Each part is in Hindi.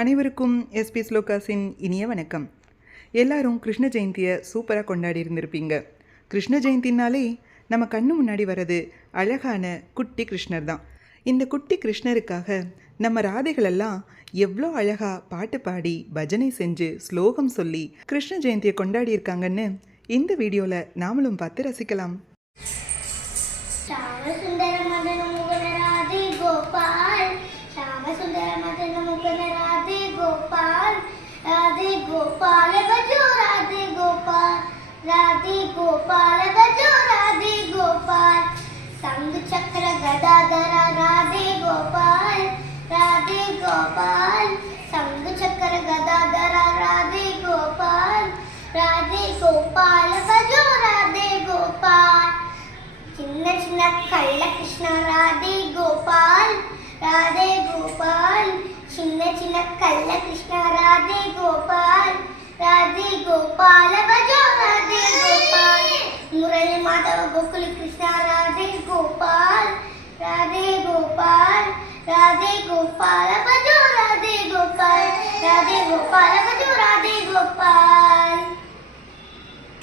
அனைவருக்கும் எஸ்பி ஸ்லோகாஸின் இனிய வணக்கம். எல்லாரும் கிருஷ்ண ஜெயந்தியை சூப்பராக கொண்டாடி இருந்திருப்பீங்க. கிருஷ்ண ஜெயந்தினாலே நம்ம கண்ணு முன்னாடி வர்றது அழகான குட்டி கிருஷ்ணர் தான். இந்த குட்டி கிருஷ்ணருக்காக நம்ம ராதைகளெல்லாம் எவ்வளோ அழகாக பாட்டு பாடி பஜனை செஞ்சு ஸ்லோகம் சொல்லி கிருஷ்ண ஜெயந்தியை கொண்டாடி இருக்காங்கன்னு இந்த வீடியோவில் நாமளும் பார்த்து ரசிக்கலாம். राधे गोपाल बजो राधे गोपाल, राधे गोपाल बजो राधे गोपाल, संग चक्र गदाधर राधे गोपाल, राधे गोपाल, संग चक्र गदाधर राधे गोपाल, राधे गोपाल बजो राधे गोपाल, चिन्न चिन्न कल्ल कृष्ण राधे गोपाल, राधे गोपाल, चिन्न चिन्न कल्ल कृष्ण राधे गोपाल, राधे गोपाल बजो राधे गोपाल, मुरली माधव गोकुल कृष्ण राधे गोपाल, राधे गोपाल, राधे गोपाल बजो राधे गोपाल, राधे गोपाल बजो राधे गोपाल,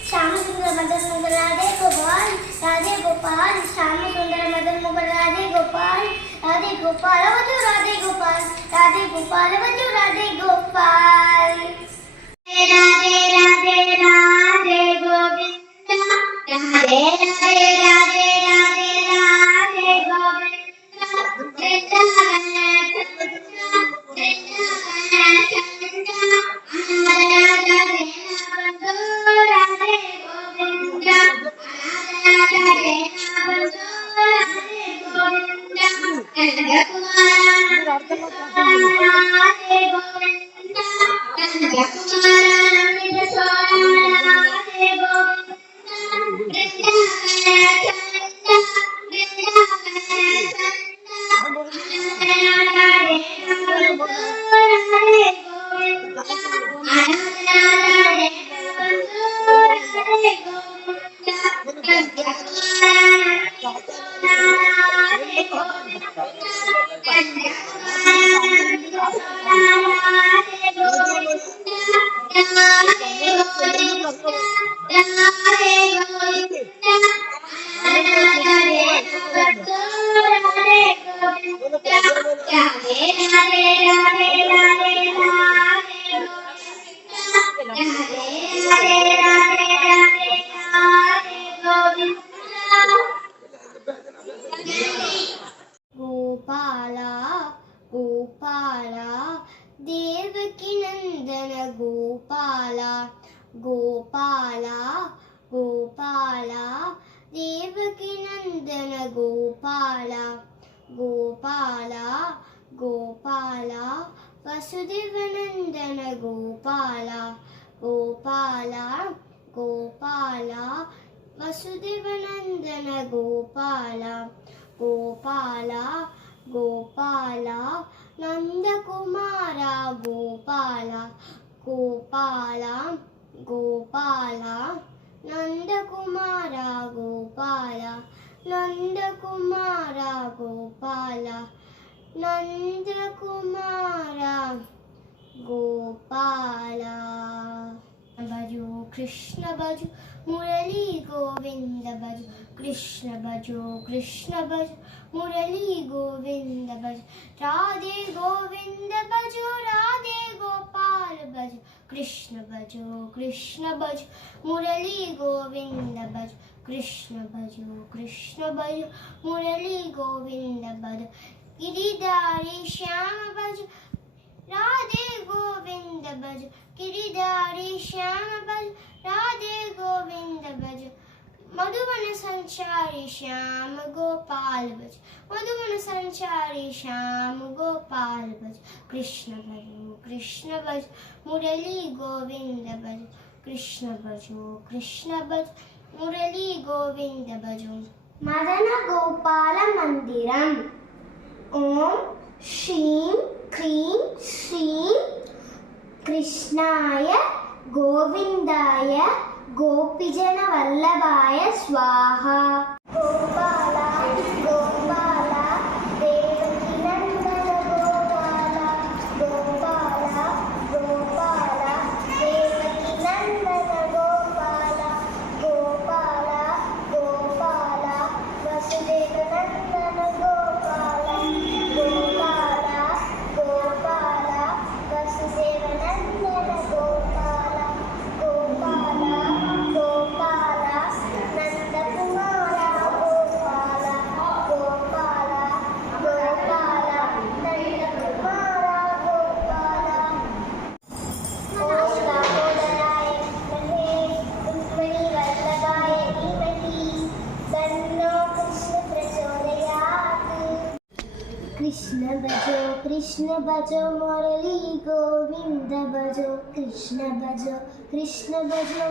श्याम सुंदर मदन मोहन राधे गोपाल, राधे गोपाल, श्याम सुंदर मदन मोहन राधे गोपाल, राधे गोपाल बजो राधे गोपाल, राधे गोपाल बजो राधे गोपाल, राधे राधे राधे गोविंद, राधे राधे राधे राधे राधे गोविंद, वृंदावन राधे गोविंद, राधे गोपाला गोपाला देवकी नंदन गोपाला, गोपाला गोपाला देवकी नंदन गोपाला, गोपाला गोपाला वसुदेव नंदन गोपाला, गोपाला गोपाला वसुदेव नंदन गोपाला, गोपाला गोपाला नंद कुमारा गोपाला, गोपाला गोपाला नंद कुमारा गोपाला, नंद कुमारा गोपाला, नंद कुमारा गोपाला, भजो कृष्ण भजो मुरली गोविंद भजो कृष्ण भजो मुरली गोविंद भजो, राधे गोविंद भजो राधे गोपाल भजो कृष्ण भजो मुरली गोविंद भजो कृष्ण भजो मुरली गोविंद भजो, गिरिधारी श्याम भजो राधे गोविंद भजो, गिरिधारी श्याम भजो राधे गोविंद भजो, मधुवन संचारी श्याम गोपाल भजो, मधुवन संचारी श्याम गोपाल भजो कृष्ण भजो मुरली गोविंद भजो कृष्ण भजो मुरली गोविंद भजो, मदन गोपाल मंदिरम, ओम श्रीं क्रीं श्रीं कृष्णाय गोविंदाय गोपीजन वल्लभाय स्वाहा, गोपाला गोपाला देवकी नंदन गोपाला, गोपाला कृष्ण भजो मुरली गोविंद भजो कृष्ण भजो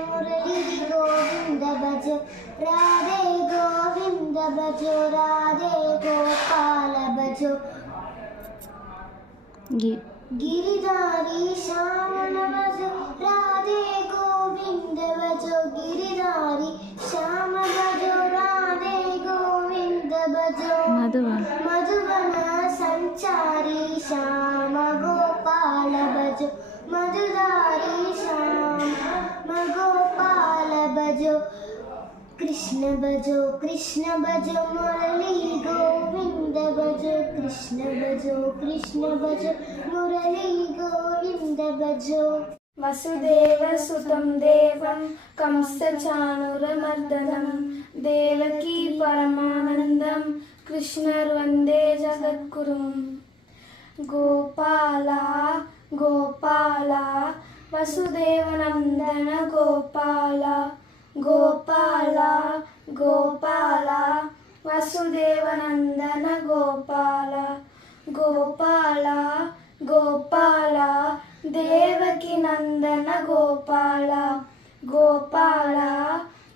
मुरली गोविंद भजो राधे गोविंद भजो राधे गोपाल भजो गिरिधारी श्याम भजो राधे गोविंद भजो गिरिधारी श्याम भजो राधे गोविंद भजो मधुवन संचारी श्याम गोपाल भजो मधुधारी श्याम गोपाल भजो कृष्ण भजो मुरली गोविंद भजो कृष्ण भजो मुरली गोविंद भजो वसुदेव सुतं देवं कंसचाणूरमर्दनं देवकी परमानन्दं कृष्णं वन्दे जगद्गुरुं गोपाला गोपाला वसुदेवनन्दन गोपाला गोपाला गोपाला वसुदेवनन्दन गोपाला गोपाला गोपाला देवकी नंदन गोपाला गोपाला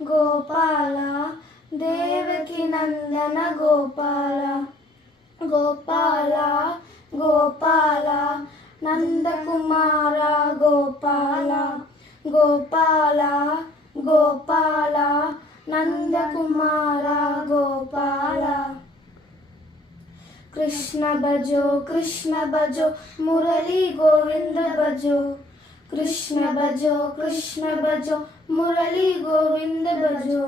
गोपाला देवकी नंदन गोपाला गोपाला गोपाला नंदकुमारा गोपाला गोपाला गोपाला नंदकुमारा गोपाला कृष्ण भजो मुरली गोविंद भजो कृष्ण भजो मुरली गोविंद भजो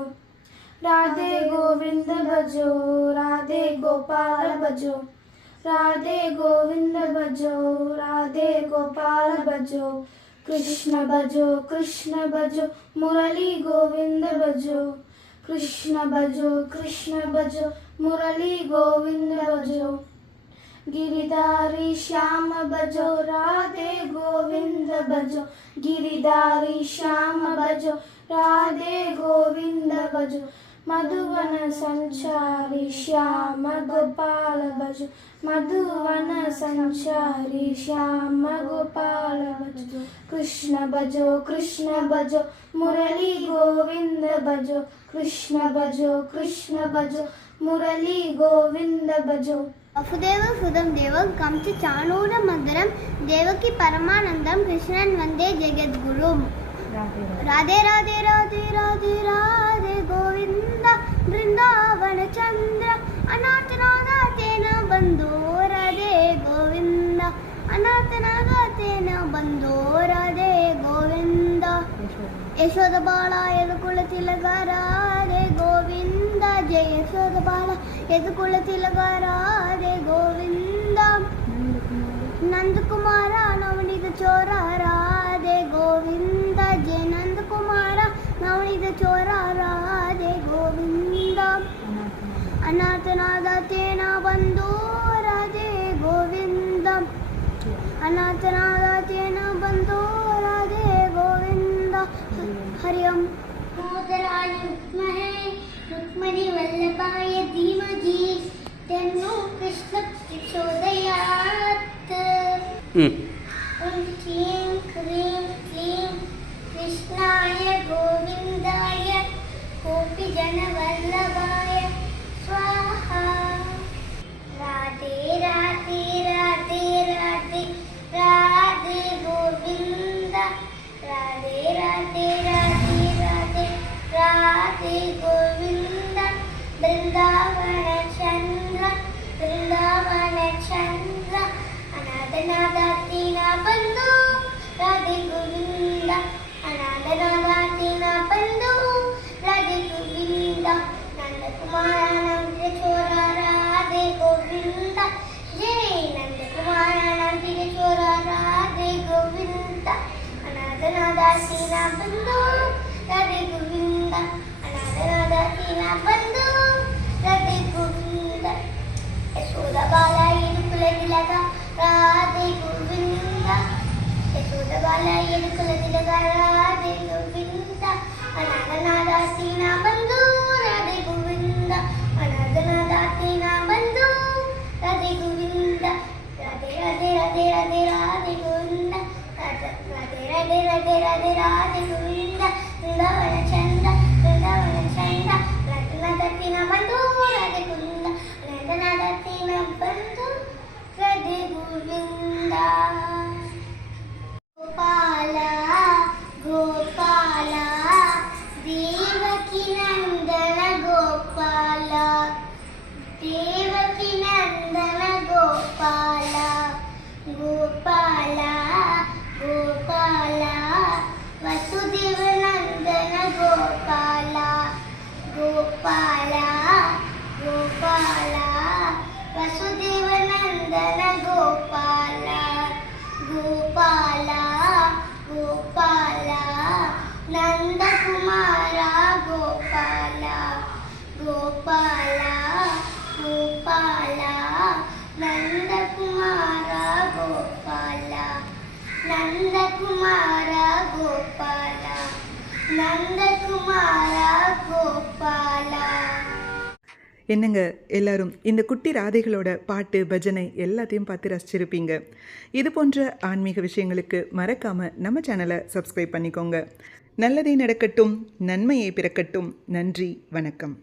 राधे गोविंद भजो राधे गोपाल भजो राधे गोविंद भजो राधे गोपाल भजो कृष्ण भजो मुरली गोविंद भजो कृष्ण भजो मुरली गोविंद भजो गिरिधारी श्याम भजो राधे गोविंद भजो गिरिधारी श्याम भजो राधे गोविंद भजो मधुवन संचारी श्याम गोपाल भजो मधुवन संचारी श्याम गोपाल भजो कृष्ण भजो मुरली गोविंद भजो कृष्ण भजो मुरली गोविंद भजो वसुदेव सुतं देवं कंसचाणूरमर्दनं देवकी परमानन्दं कृष्णं वन्दे जगद्गुरुं राधे राधे राधे राधे राधे गोविंद वृंदावन चंद्र अनाथनाथ तेन बंधो राधे गोविंद अनाथनाथ तेन बंधो राधे गोविंद यशोद बाला यदुकुल तिलक राधे गोविंद जय यशोद बाला यदुकुल तिलक राधे गोविंद नंद कुमारा नवनीत चोरा राधे गोविंद जय नंद कुमारा नवनीत चोरा राधे गोविंद अनाथनाथ तेन बंधो राधे गोविंद अनाथनाथ तेन बंधो राधे गोविंद हरि ओम मोदराय विद्महे रुक्मिणी वल्लभाय धीमहि तन्नो कृष्ण प्रचोदयात् ओम क्लीं क्रीं क्लीं कृष्णाय गोविंदाय गोपीजनवल्लभाय स्वाहा राधे राधे राधे राधे राधे गोविंद राधे राधे राधे राधे राधे गोविंद वृंदावन चंद्र अनाथनाथ तेन बंधो राधे गोविंद अनाथनाथ तेन बंधो राधे गोविंद नंद कुमार नंद चोरा राधे गोविंद जय नंद कुमार नंद चोरा राधे गोविंद अनाथनाथ तेन बंधो राधे गोविंद अनाथनाथ तेन बंधो राधे गोविंद यशोदा बाला यदुकुल तिलक राधे गोविंद यशोदा बाला यदुकुल तिलक राधे गोविंद अनाथनाथ तेन बंधो राधे गोविंद अनाथनाथ तेन बंधो राधे गोविंद राधे राधे राधे राधे राधे राधे गोविंद वृंदावन चंद्र नदती न बंधु राधे गोविंद नदती न बंधु राधे गोविंद गोपाला गोपाला देवकी नंदन गोपाला देवकी नंदन गोपाला गोपाला गोपाला वसुदेव नंदन गोपाला गोपाला गोपाला वसुदेव नंदन गोपाला गोपाला गोपाला नंद कुमारा गोपाला गोपाला गोपाला नंद कुमारा गोपाला नंद कुमारा गोपाला नंद कुमारा गोपाला என்னங்க எல்லாரும் இந்த குட்டி ராதைகளோட பாட்டு பஜனை எல்லாத்தையும் பார்த்து ரசிச்சிருப்பீங்க. இது போன்ற ஆன்மீக விஷயங்களுக்கு மறக்காமல் நம்ம சேனலை சப்ஸ்கிரைப் பண்ணிக்கோங்க. நல்லதே நடக்கட்டும், நன்மையை பிறக்கட்டும். நன்றி, வணக்கம்.